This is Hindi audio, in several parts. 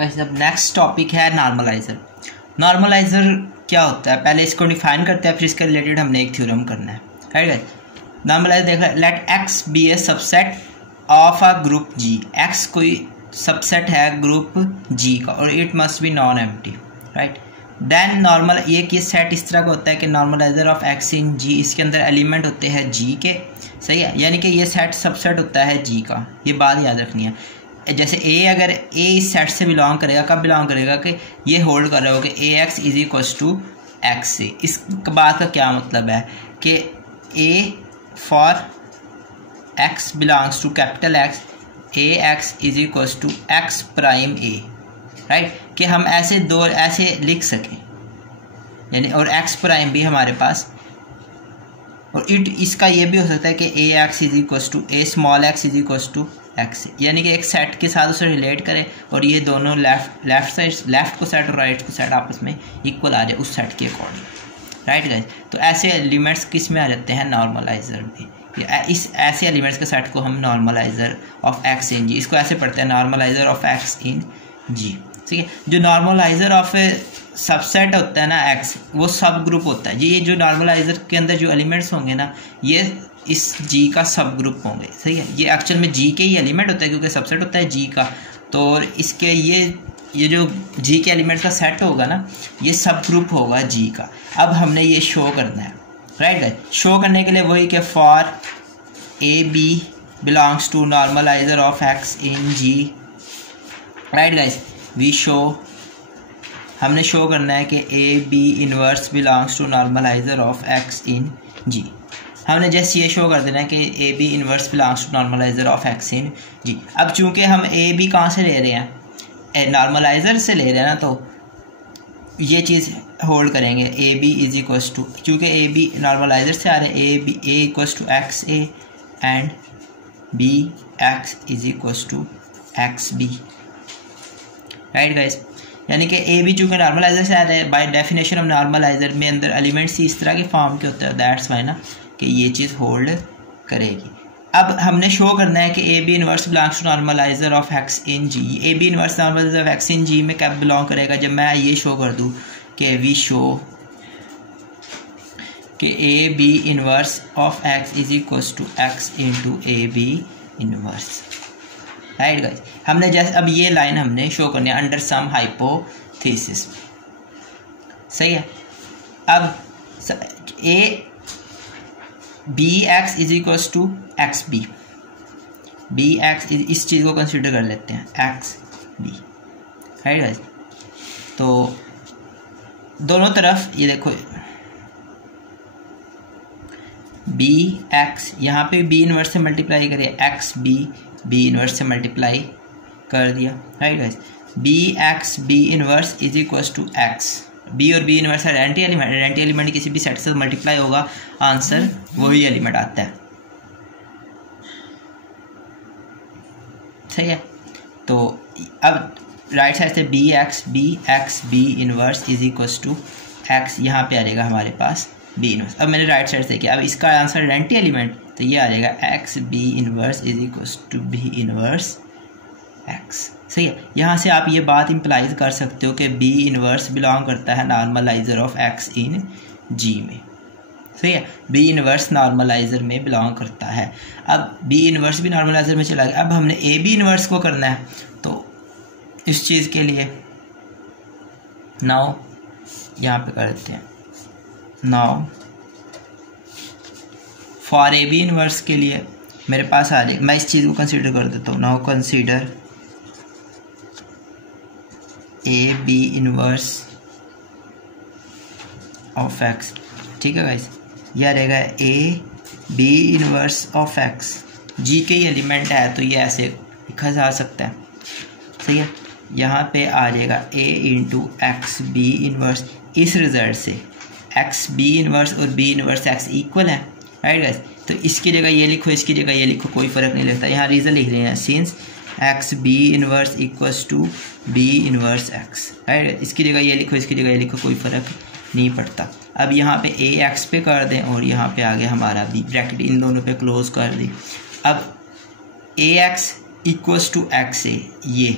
वैसे अब नेक्स्ट टॉपिक है नॉर्मलाइज़र। नॉर्मलाइज़र क्या होता है, पहले इसको डिफाइन करते हैं, फिर इसके रिलेटेड हमने एक थ्योरम करना है। राइट, नॉर्मलाइज़र देख रहे, let X be a subset of a group G. X कोई सबसेट है ग्रुप जी का और it must be non empty. Right, then normal ये सेट इस तरह का होता है कि नॉर्मलाइज़र ऑफ एक्स इन जी, इसके अंदर एलिमेंट होते हैं जी के। सही है, यानी कि ये सेट सबसेट होता है जी का, ये बात याद रखनी है। जैसे ए, अगर ए इस सेट से बिलोंग करेगा, कब बिलोंग करेगा कि ये होल्ड कर रहा हो कि ए x is equals to X से। इस बात का क्या मतलब है कि A for x belongs to capital X, A x is equals to x prime A. Right, कि हम ऐसे लिख सकें, यानी और एक्स प्राइम भी हमारे पास, और इसका ये भी हो सकता है कि ए x is equals to A small X is equals to X, यानी कि एक सेट के साथ उसे रिलेट करें और ये दोनों लेफ्ट को सेट और राइट को सेट आपस में इक्वल आ जाए उस सेट के अकॉर्डिंग। राइट गाइस, तो ऐसे एलिमेंट्स किस में आ जाते हैं, नॉर्मलाइज़र में। इस ऐसे एलिमेंट्स के सेट को हम नॉर्मलाइज़र ऑफ एक्स इन जी, इसको ऐसे पढ़ते हैं नॉर्मलाइज़र ऑफ एक्स इन जी। ठीक है, जो नॉर्मलाइज़र ऑफ सबसेट होता है ना एक्स, वो सब ग्रुप होता है। ये जो नॉर्मलाइज़र के अंदर जो एलिमेंट्स होंगे ना, ये इस जी का सब ग्रुप होंगे। सही है, ये एक्चुअल में जी के ही एलिमेंट होता है क्योंकि सबसेट होता है जी का। तो इसके ये जो जी के एलिमेंट्स का सेट होगा ना, ये सब ग्रुप होगा जी का। अब हमने ये शो करना है। राइट गाइस, शो करने के लिए वही कि for A B belongs to normaliser of X in G. Right guys, we show, हमने शो करना है कि A B inverse belongs to normaliser of X in G. हमने जैसे ये शो कर देना है कि A B inverse belongs to normaliser of X in G. अब चूंकि हम ए बी कहाँ से ले रहे हैं, नॉर्मलाइज़र से ले रहे हैं ना, तो ये चीज़ होल्ड करेंगे A B is equals to, चूँकि ए बी नॉर्मलाइज़र से आ रहे हैं, A equals to x A and B x is equals to x B. Right guys, यानी कि ए बी चूँकि नॉर्मलाइज़र से आ रहे हैं, बाय डेफिनेशन ऑफ नॉर्मलाइज़र में अंदर एलिमेंट्स इस तरह के फॉर्म के होते हैं, दैट्स वाई ना कि ये चीज़ होल्ड करेगी। अब हमने शो करना है कि A B inverse belongs to normaliser of X in G. A B inverse normaliser of X in G में कब बिलोंग करेगा, जब मैं ये शो कर दूँ कि वी शो कि A B inverse of X is equals to X into A B inverse. Right guys, हमने जैसे अब ये लाइन हमने शो करनी है अंडर सम हाइपोथेसिस। सही है, अब A B x is equals to x B, B X इस चीज़ को कंसिडर कर लेते हैं एक्स बी। राइट गाइस, तो दोनों तरफ ये देखो बी एक्स, यहाँ पे बी इनवर्स से मल्टीप्लाई करिए, एक्स बी इनवर्स से मल्टीप्लाई कर दिया। Right guys, B X B inverse is equals to x, B और B inverse identity element, identity element किसी भी सेट से मल्टीप्लाई होगा, आंसर वही एलिमेंट आता है। सही है, तो अब राइट साइड से B X B inverse is equals to X, यहाँ पे आ जाएगा हमारे पास बी इनवर्स। अब मैंने राइट साइड से किया, अब इसका आंसर आइडेंटिटी एलिमेंट, तो ये आ जाएगा X B inverse is equals to B inverse X. सही है, यहाँ से आप ये बात इम्प्लाइज कर सकते हो कि बी इनवर्स बिलोंग करता है नॉर्मलाइज़र ऑफ एक्स इन जी में। सही है, बी इनवर्स नॉर्मलाइज़र में बिलोंग करता है। अब बी इनवर्स भी नॉर्मलाइज़र में चला गया, अब हमने ए बी इनवर्स को करना है। तो इस चीज़ के लिए नाउ यहाँ पे कर देते हैं, now for A B inverse के लिए मेरे पास आ जाएगा, मैं इस चीज़ को कंसीडर कर देता हूँ। Now consider A B inverse of X. ठीक है गाइस, यह रहेगा A B inverse of X, G के ही एलिमेंट है तो ये ऐसे लिखा जा सकता है। सही है, यहाँ पे आ जाएगा ए इंटू एक्स बी इनवर्स। इस रिजल्ट से एक्स बी इनवर्स और बी इनवर्स एक्स इक्वल है। राइट गाइस, तो इसकी जगह ये लिखो, इसकी जगह ये लिखो, कोई फ़र्क नहीं लगता। यहाँ रीज़न लिख रहे हैं since X B inverse equals to B inverse x. Right, इसकी जगह ये लिखो, इसकी जगह ये लिखो, कोई फ़र्क नहीं पड़ता। अब यहाँ पे ए एक्स पे कर दें और यहाँ पे आ गया हमारा बी, ब्रैकेट इन दोनों पे क्लोज कर दी। अब ए एक्स इक्वल्स टू एक्स ए, ये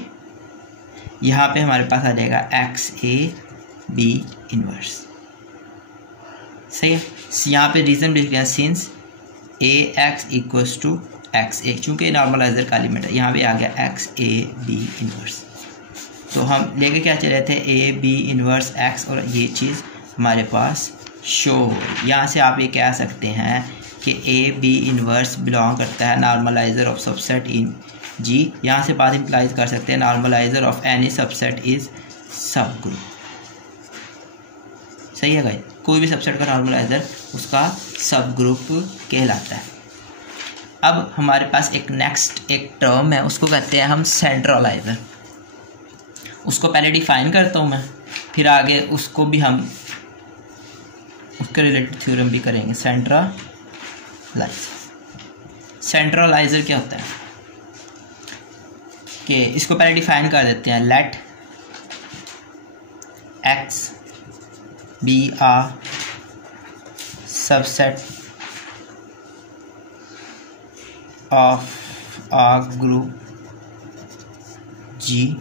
यहाँ पे हमारे पास आ जाएगा एक्स ए बी इनवर्स। सही है। यहाँ पे रीज़न लिख लिया since A X equals to x A, चूँकि नॉर्मलाइजर का एलिमेंट है, यहाँ पे आ गया एक्स ए बी इनवर्स। तो हम लेके क्या चले थे ए बी इनवर्स एक्स, और ये चीज़ हमारे पास शो हो रही। यहाँ से आप ये कह सकते हैं कि ए बी इनवर्स बिलोंग करता है normaliser of subset in G. यहाँ से बात इम्प्लाइज कर सकते हैं normaliser of any subset is सब ग्रुप। सही है भाई, कोई भी सबसेट का नॉर्मलाइजर उसका सब ग्रुप कहलाता है। अब हमारे पास एक नेक्स्ट एक टर्म है, उसको कहते हैं हम सेंट्रलाइजर। उसको पहले डिफाइन करता हूँ मैं, फिर आगे उसको भी हम उसके रिलेटेड थ्योरम भी करेंगे। सेंट्रलाइजर क्या होता है कि इसको पहले डिफाइन कर देते हैं। Let X be a subset of a group G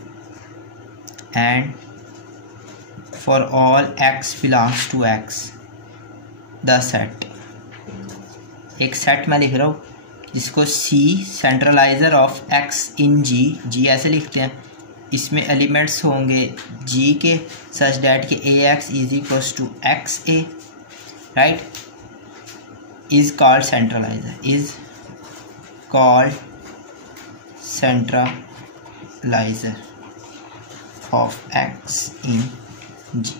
and for all x belongs to x the set। एक सेट मैं लिख रहा हूँ जिसको C centraliser of x in G ऐसे लिखते हैं। इसमें एलिमेंट्स होंगे G के सच डैट के ax is equals to x A, right, is called centraliser, is called centraliser of X in G.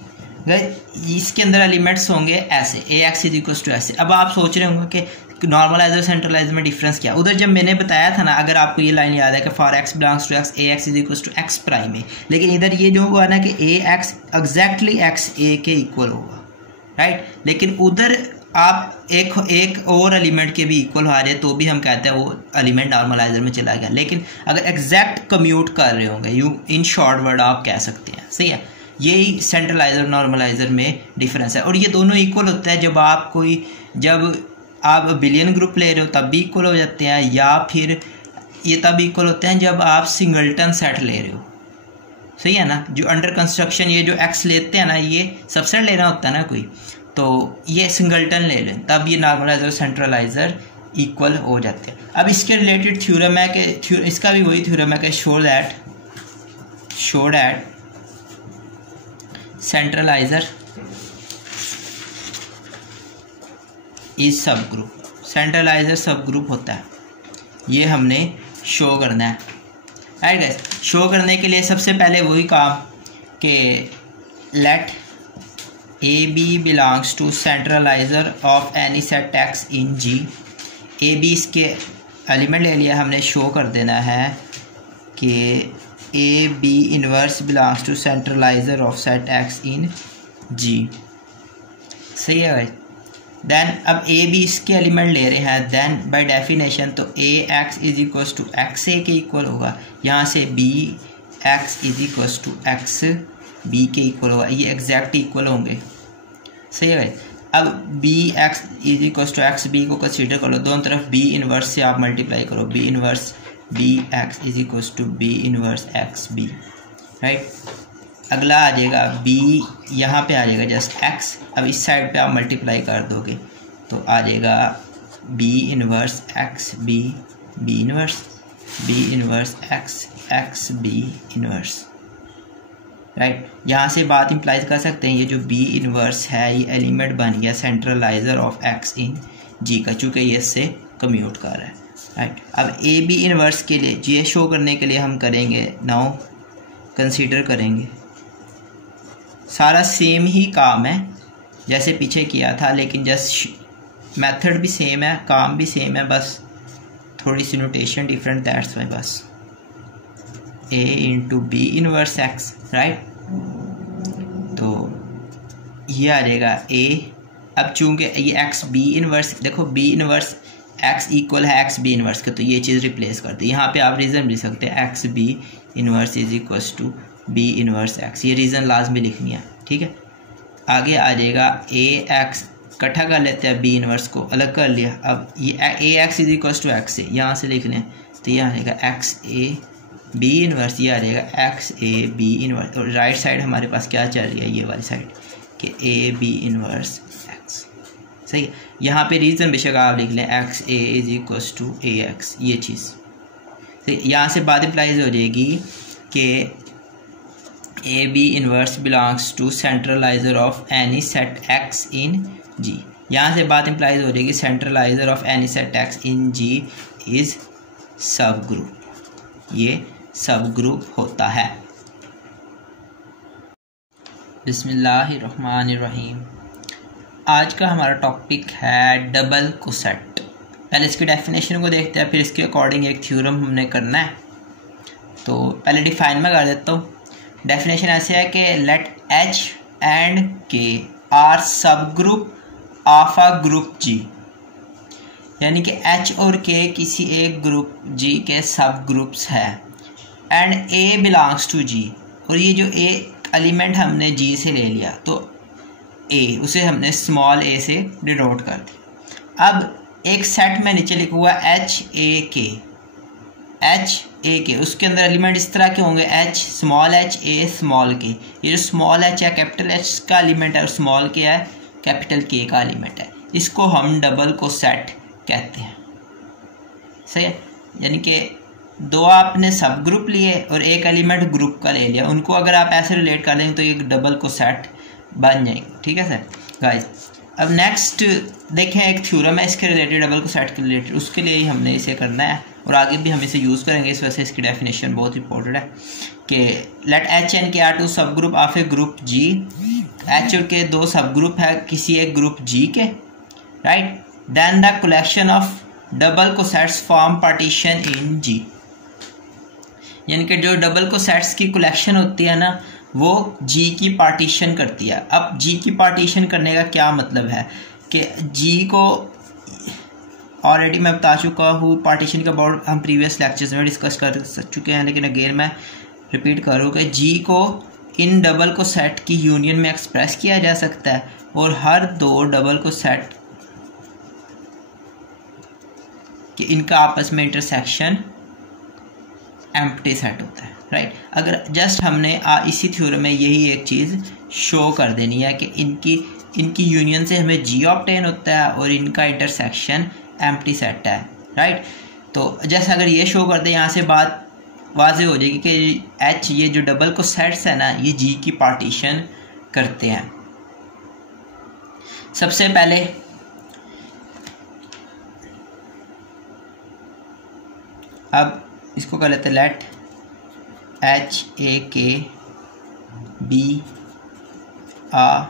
इसके अंदर एलिमेंट्स होंगे ऐसे A x is equals to ऐसे। अब आप सोच रहे होंगे कि नॉर्मलाइजर सेंट्रलाइजर में डिफरेंस क्या। उधर जब मैंने बताया था ना, अगर आपको ये लाइन याद है कि for x belongs to x A x is equals to x prime a, लेकिन इधर ये जो हुआ ना कि ए एक्स एग्जैक्टली एक्स ए के इक्वल होगा, राइट। लेकिन उधर आप एक और एलिमेंट के भी इक्वल आ रहे तो भी हम कहते हैं वो एलिमेंट नॉर्मलाइजर में चला गया। लेकिन अगर एग्जैक्ट कम्यूट कर रहे होंगे, यू इन शॉर्ट वर्ड आप कह सकते हैं। सही है, यही सेंट्रलाइजर नॉर्मलाइजर में डिफरेंस है। और ये दोनों इक्वल होता है जब आप बिलियन ग्रुप ले रहे हो तब भी इक्वल हो जाते हैं, या फिर ये तब इक्वल होते हैं जब आप सिंगलटन सेट ले रहे हो। सही है ना, जो अंडर कंस्ट्रक्शन ये जो एक्स लेते हैं ना, ये सबसेट लेना होता है ना कोई, तो ये सिंगलटन ले लें तब ये नॉर्मलाइजर सेंट्रलाइजर इक्वल हो जाते हैं। अब इसके रिलेटेड थ्योरम है कि इसका भी वही थ्योरम है कि शो दैट सेंट्रलाइजर इज सब ग्रुप। सेंट्रलाइजर सब ग्रुप होता है, ये हमने शो करना है। राइट गाइस, शो करने के लिए सबसे पहले वही काम कि let a B belongs to centraliser of any set x in G. A b इसके एलिमेंट ले लिया हमने, शो कर देना है कि A B inverse belongs to centraliser of set x in G. सही है भाई। देन अब ए बी इसके एलिमेंट ले रहे हैं, देन बाय डेफिनेशन तो a x is equals to x a के इक्वल होगा, यहाँ से B x is equals to x b के इक्वल होगा, ये एग्जैक्ट इक्वल होंगे। सही है भाई। अब b x is equals to x b को कंसीडर कर लो, दोनों तरफ बी इनवर्स से आप मल्टीप्लाई करो, B inverse B x is equals to B inverse X B, right. अगला आ जाएगा बी, यहाँ पे आ जाएगा जस्ट एक्स, अब इस साइड पे आप मल्टीप्लाई कर दोगे तो आ जाएगा B inverse X B B inverse X X B inverse, right. यहाँ से बात इम्प्लाइज कर सकते हैं ये जो बी इनवर्स है ये एलिमेंट बन गया सेंट्रलाइजर ऑफ एक्स इन जी का, चूँकि ये इससे कम्यूट कर रहा है, राइट। अब ए बी इनवर्स के लिए ये शो करने के लिए हम करेंगे, नाउ कंसीडर करेंगे, सारा सेम ही काम है जैसे पीछे किया था, लेकिन जस्ट मेथड भी सेम है, काम भी सेम है, बस थोड़ी सी नोटेशन डिफरेंट, दैट्स वाई। बस a into b inverse x, right. तो ये आ जाएगा ए। अब चूंकि ये एक्स बी इनवर्स, देखो बी इनवर्स एक्स इक्वल है एक्स बी इनवर्स के, तो ये चीज़ रिप्लेस कर दी। यहाँ पे आप रीज़न लिख सकते हैं X B inverse is equals to B inverse X, ये रीज़न लाजमी लिखनी है, ठीक है। आगे आ जाएगा ए एक्स, इकट्ठा कर लेते हैं, बी इनवर्स को अलग कर लिया। अब ये a x is equals to x a यहाँ से लिख लें, तो ये आ जाएगा एक्स ए बी इनवर्स ये आ जाएगा एक्स ए बी इनवर्स, और राइट साइड हमारे पास क्या चल रही है, ये वाली साइड कि ए बी इनवर्स एक्स। सही है। यहाँ पे रीज़न बेशक आप लिख लें X A is equals to A X, ये चीज़। तो यहाँ से बात इम्प्लाइज हो जाएगी कि A B inverse belongs to centraliser of any set x in G. यहाँ से बात इम्प्लाइज हो जाएगी centraliser of any set x in G is subgroup, ये सब ग्रुप होता है। बिस्मिल्लाहिर्रहमानिर्रहीम। आज का हमारा टॉपिक है डबल कोसेट। पहले इसकी डेफिनेशन को देखते हैं, फिर इसके अकॉर्डिंग एक थ्योरम हमने करना है। तो पहले डिफाइन में कर देता हूँ। डेफिनेशन ऐसे है कि लेट एच एंड के आर सब ग्रुप ऑफ अ ग्रुप जी, यानी कि एच और के किसी एक ग्रुप जी के सब ग्रुप्स है, एंड ए बिलोंग्स टू जी, और ये जो ए एलिमेंट हमने जी से ले लिया तो ए उसे हमने स्मॉल ए से डिनोट कर दिया। अब एक सेट में नीचे लिखा हुआ एच ए के, उसके अंदर एलिमेंट इस तरह के होंगे H small H A small के। ये जो स्मॉल एच है कैपिटल एच का एलिमेंट है और स्मॉल के है कैपिटल के का एलिमेंट है। इसको हम डबल कोसेट कहते हैं। सही है। यानी कि दो आपने सब ग्रुप लिए और एक एलिमेंट ग्रुप का ले लिया, उनको अगर आप ऐसे रिलेट कर देंगे तो एक डबल कोसेट बन जाएंगे। ठीक है सर गाइस। अब नेक्स्ट देखें, एक थ्योरम है इसके रिलेटेड, डबल कोसेट के रिलेटेड, उसके लिए ही हमने इसे करना है और आगे भी हम इसे यूज़ करेंगे। इस वजह से इसकी डेफिनेशन बहुत इंपॉर्टेंट है कि let H and K are two subgroup of a group G. H और के दो सब ग्रुप है किसी एक ग्रुप जी के, right. Then the collection of double cosets form partition in G, यानी कि जो डबल कोसेट्स की कलेक्शन होती है ना वो जी की पार्टीशन करती है। अब जी की पार्टीशन करने का क्या मतलब है कि जी को ऑलरेडी मैं बता चुका हूँ, पार्टीशन का अबाउट हम प्रीवियस लेक्चर्स में डिस्कस कर चुके हैं, लेकिन अगेन मैं रिपीट करूँ कि जी को इन डबल कोसेट की यूनियन में एक्सप्रेस किया जा सकता है, और हर दो डबल कोसेट कि इनका आपस में इंटरसेक्शन एम्प्टी सेट होता है, राइट। अगर जस्ट हमने इसी थ्योरम में यही एक चीज़ शो कर देनी है कि इनकी यूनियन से हमें जी ऑब्टेन होता है और इनका इंटरसेक्शन एम्प्टी सेट है, राइट। तो जैसे अगर ये शो कर दे, यहाँ से बात वाज़ेह हो जाएगी कि एच ये जो डबल कोसेट्स है ना ये जी की पार्टीशन करते हैं। सबसे पहले अब इसको कर लेते हैं late H a K be a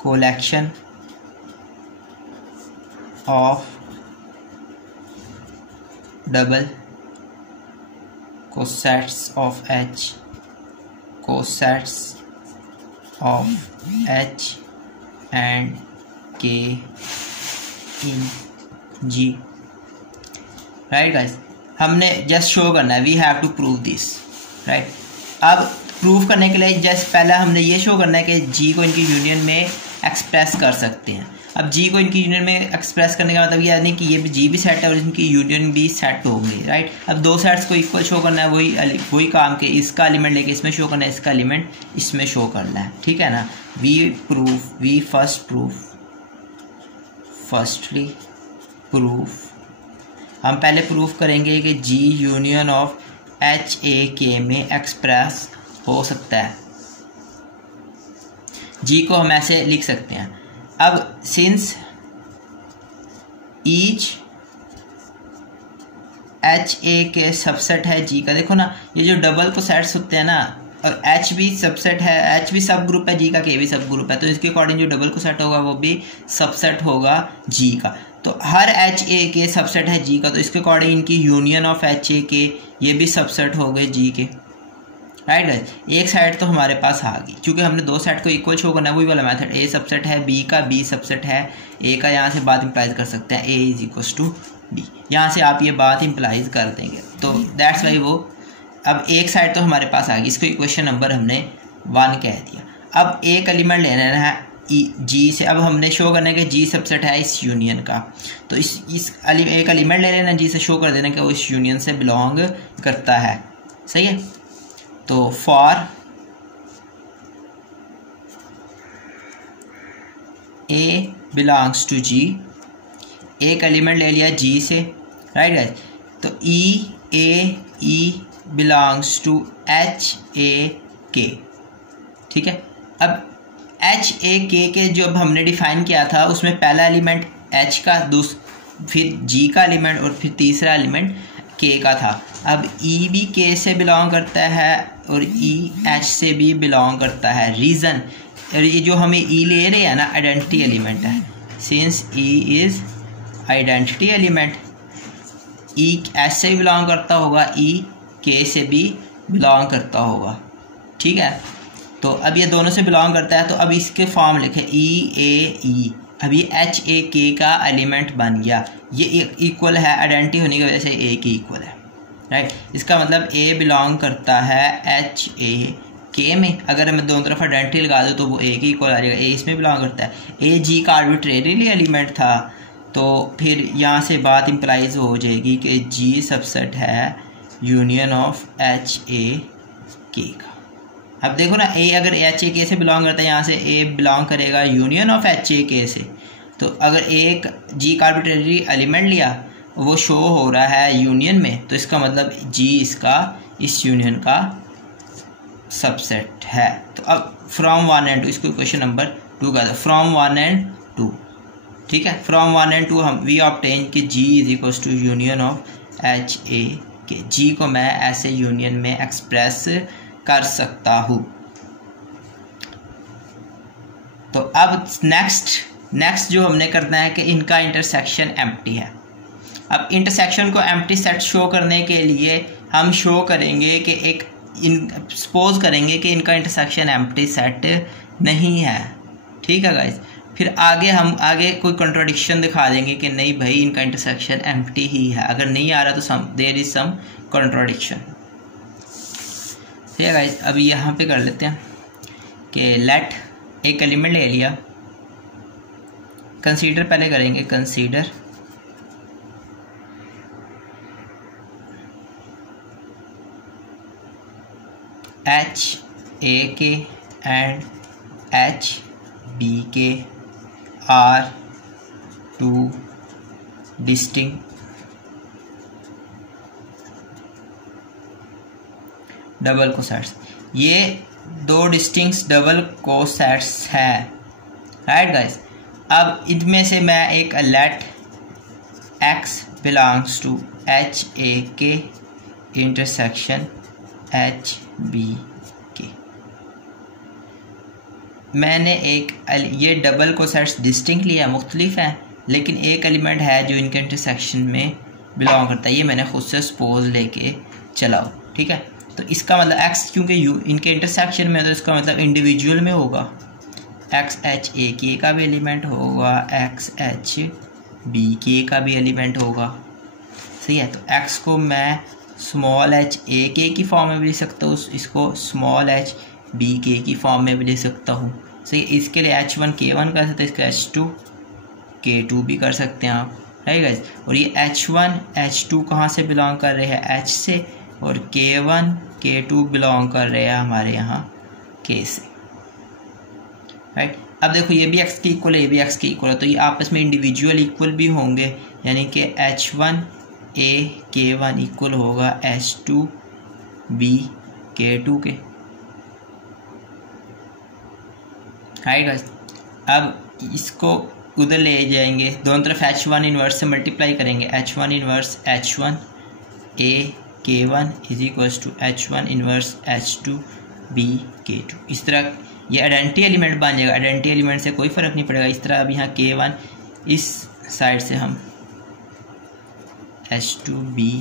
collection of double cosets of H, cosets of H and K in G, right guys. हमने जस्ट शो करना है, we have to prove this, right. अब प्रूव करने के लिए जस्ट पहले हमने ये शो करना है कि जी को इनकी यूनियन में एक्सप्रेस कर सकते हैं। अब जी को इनकी यूनियन में एक्सप्रेस करने का मतलब ये नहीं कि ये भी जी भी सेट है और इनकी यूनियन भी सेट हो गई, राइट। अब दो सेट्स को इक्वल शो करना है, वही काम के इसका एलिमेंट लेके इसमें शो करना है, इसका एलिमेंट इसमें शो करना है, ठीक है ना। वी फर्स्टली प्रूफ हम पहले प्रूफ करेंगे कि जी यूनियन ऑफ एच ए के में एक्सप्रेस हो सकता है। जी को हम ऐसे लिख सकते हैं। अब सिंस ईच एच ए के सबसेट है जी का, देखो ना ये जो डबल कोसेट्स होते हैं ना, और एच भी सबसेट है, एच भी सब ग्रुप है जी का, के भी सब ग्रुप है, तो इसके अकॉर्डिंग जो डबल कोसेट होगा वो भी सबसेट होगा जी का। तो हर एच ए के सबसेट है जी का, तो इसके अकॉर्डिंग इनकी यूनियन ऑफ एच ए के ये भी सबसेट हो गए जी के, राइट गाइस। एक साइड तो हमारे पास आ गई, क्योंकि हमने दो सेट को इक्वल शो करना है, वही वाला मेथड। ए सबसेट है बी का, बी सबसेट है ए का, यहाँ से बात इंप्लाइज कर सकते हैं ए इज इक्वल टू बी, यहाँ से आप ये बात इंप्लाइज कर देंगे। तो दैट्स वाई वो अब एक साइड तो हमारे पास आ गई, इसको इक्वेशन नंबर हमने 1 कह दिया। अब एक एलिमेंट लेना है जी से, अब हमने शो करना है कि जी सबसेट है इस यूनियन का, तो इस एक एलिमेंट ले लेना, जी से शो कर देना कि वो इस यूनियन से बिलोंग करता है। सही है, तो फॉर ए बिलोंग्स टू जी, एक एलिमेंट ले लिया जी से, राइट गाइस, तो ई बिलोंग्स टू एच ए के। ठीक है, अब एच ए के जब हमने डिफाइन किया था उसमें पहला एलिमेंट एच का, फिर जी का एलिमेंट और फिर तीसरा एलिमेंट के का था। अब ई भी के से बिलोंग करता है और ई एच से भी बिलोंग करता है। रीज़न, और ये जो हमें ई ले रहे हैं ना, आइडेंटिटी एलिमेंट है, since E is identity element, E H से भी बिलोंग करता होगा, ई के से भी बिलोंग करता होगा। ठीक है, तो अब ये दोनों से बिलोंग करता है, तो अब इसके फॉर्म लिखे ई, अभी एच ए के का एलिमेंट बन गया, ये इक्वल है, आइडेंटिटी होने की वजह से ए की इक्वल है, राइट। इसका मतलब ए बिलोंग करता है एच ए के में। अगर मैं दोनों तरफ आइडेंटिटी लगा दूँ तो वो ए की इक्वल आ जाएगा, ए इसमें बिलोंग करता है। ए जी का आर्बिट्रेरीली एलिमेंट था, तो फिर यहाँ से बात इम्प्लाइज हो जाएगी कि जी सबसेट है यूनियन ऑफ एच ए के का। अब देखो ना, ए अगर एच ए के से बिलोंग करता है, यहाँ से ए बिलोंग करेगा यूनियन ऑफ एच ए के से, तो अगर एक जी का आर्बिट्रेरी एलिमेंट लिया वो शो हो रहा है यूनियन में, तो इसका मतलब जी इसका इस यूनियन का सबसेट है। तो अब फ्रॉम 1 and 2, इसको क्वेश्चन नंबर 2 का था, फ्रॉम 1 and 2। ठीक है, फ्रॉम 1 and 2 हम वी ऑब्टेन कि G is equals to union of H a के। जी को मैं ऐसे यूनियन में एक्सप्रेस कर सकता हूँ। तो अब नेक्स्ट जो हमने करना है कि इनका इंटरसेक्शन एम्प्टी है। अब इंटरसेक्शन को एम्प्टी सेट शो करने के लिए हम शो करेंगे कि सपोज करेंगे कि इनका इंटरसेक्शन एम्प्टी सेट नहीं है। ठीक है गाइस, फिर हम आगे कोई कंट्राडिक्शन दिखा देंगे कि नहीं भाई इनका इंटरसेक्शन एम्प्टी ही है। अगर नहीं आ रहा तो देयर इज सम कंट्राडिक्शन। ठीक है गाइस, अभी यहाँ पे कर लेते हैं कि लेट, एक एलिमेंट ले लिया, कंसीडर पहले करेंगे, consider H a K and H b K are two distinct double cosets. ये दो डिस्टिंक्ट डबल कोसेट्स हैं, राइट गाइस। अब इनमें से मैं एक let x belongs to H a K intersection H b के, मैंने एक ये डबल कोसेट्स डिस्टिंक्ट लिया, मुख्तलिफ हैं, लेकिन एक एलिमेंट है जो इनके इंटरसेक्शन में बिलोंग करता है। ये मैंने खुद से सपोज लेके चलाओ। ठीक है, तो इसका मतलब एक्स क्योंकि इनके इंटरसेक्शन में है तो इसका मतलब इंडिविजुअल में होगा, एक्स एच ए के का भी एलिमेंट होगा, एक्स एच बी के का भी एलिमेंट होगा। सही है, तो एक्स को मैं स्मॉल एच ए के की फॉर्म में भी लिख सकता हूँ, इसको स्मॉल एच बी के की फॉर्म में भी लिख सकता हूँ। सही, इसके लिए H1 K1 कर सकते हैं, इसका H2 K2 भी कर सकते हैं आप, राइट गाइस। और ये H1 H2 कहाँ से बिलोंग कर रहे हैं, H से, और K1 K2 बिलोंग कर रहे हैं हमारे यहाँ K से, राइट। अब देखो ये भी x की इक्वल है, ये भी x की इक्वल है, तो ये आपस में इंडिविजुअल इक्वल भी होंगे, यानी कि H1 A K1 इक्वल होगा H2 B K2 के, राइट गाइस। अब इसको उधर ले जाएंगे, दोनों तरफ H1 इन्वर्स से मल्टीप्लाई करेंगे, H1 inverse H1 A K1 is equals to H1 inverse H2 B K2। इस तरह ये आइडेंटिटी एलिमेंट बन जाएगा, आइडेंटिटी एलिमेंट से कोई फ़र्क नहीं पड़ेगा। इस तरह अब यहाँ K1 इस साइड से हम H2 B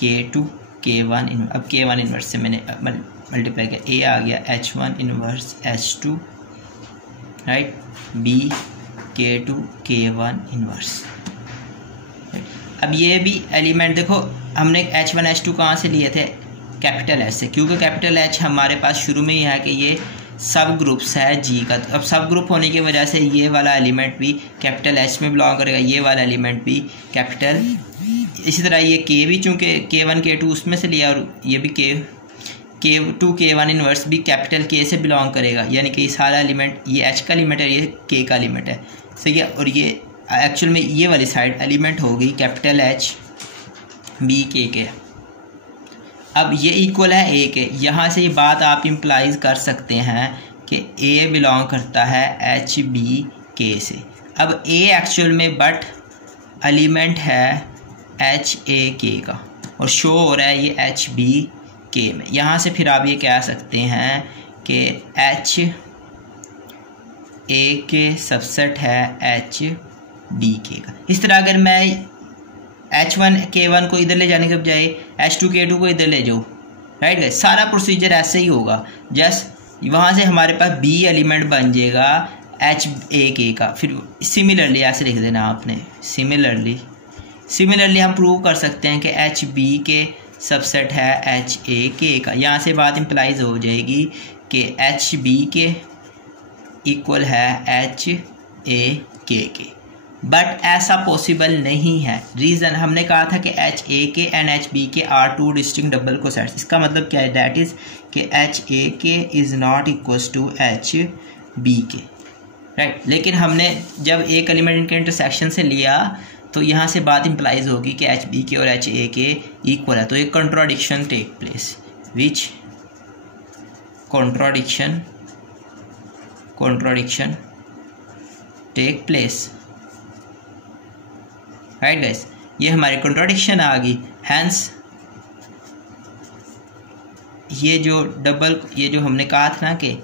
K2 K1 अब K1 इन्वर्स से मैंने मल्टीप्लाई किया, A आ गया H1 inverse H2, right, B K2 K1 inverse. अब ये भी एलिमेंट देखो, हमने H1 H2 कहाँ से लिए थे, कैपिटल H से, क्योंकि कैपिटल H हमारे पास शुरू में ही है कि ये सब ग्रुप्स है जी का। अब सब ग्रुप होने की वजह से ये वाला एलिमेंट भी कैपिटल एच में बिलोंग करेगा, ये वाला एलिमेंट भी कैपिटल। इसी तरह ये के भी चूँकि K1 K2 उसमें से लिया, और ये भी K2 K1 इन्वर्स भी कैपिटल K से बिलोंग करेगा, यानी कि सारा एलिमेंट ये एच का एलिमेंट है, ये K का एलिमेंट है, सही है। और ये एक्चुअल में ये वाली साइड एलिमेंट होगी कैपिटल एच बी के। अब ये इक्वल है ए के। यहाँ से ये बात आप इम्प्लाइज कर सकते हैं कि ए बिलोंग करता है एच बी के से। अब ए एक्चुअल में बट एलिमेंट है एच ए के का, और शो हो रहा है ये एच बी के में। यहाँ से फिर आप ये कह सकते हैं कि एच ए के सबसेट है एच बी के का। इस तरह अगर मैं H1 K1 को इधर ले जाने के बजाय H2 K2 को इधर ले जाओ, राइट गाइस, सारा प्रोसीजर ऐसे ही होगा। जस्ट वहाँ से हमारे पास B एलिमेंट बन जाएगा एच ए के का। फिर सिमिलरली ऐसे लिख देना आपने, सिमिलरली हम प्रूव कर सकते हैं कि एच बी के सबसेट है एच ए के का। यहाँ से बात इम्प्लाइज हो जाएगी कि एच बी के इक्वल है एच ए के। बट ऐसा पॉसिबल नहीं है। रीज़न हमने कहा था कि H a K and H b K are two distinct double cosets. इसका मतलब क्या है? दैट इज़ कि H a K is not equals to H b K, right. लेकिन हमने जब एक एलिमेंट इनके इंटरसेक्शन से लिया तो यहाँ से बात इम्प्लाइज होगी कि एच बी के और एच ए के इक्वल है, तो एक contradiction take place, which contradiction take place, right guys. ये हमारी कंट्राडिक्शन आ गई। हैंस ये जो हमने कहा था ना कि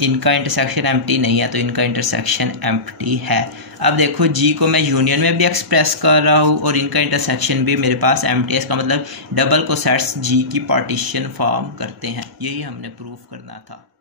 इनका इंटरसेक्शन एम्प्टी नहीं है, तो इनका इंटरसेक्शन एम्प्टी है। अब देखो जी को मैं यूनियन में भी एक्सप्रेस कर रहा हूँ और इनका इंटरसेक्शन भी मेरे पास एम्प्टी है। इसका मतलब डबल कोसेट्स जी की पार्टीशन फॉर्म करते हैं। यही हमने प्रूफ करना था।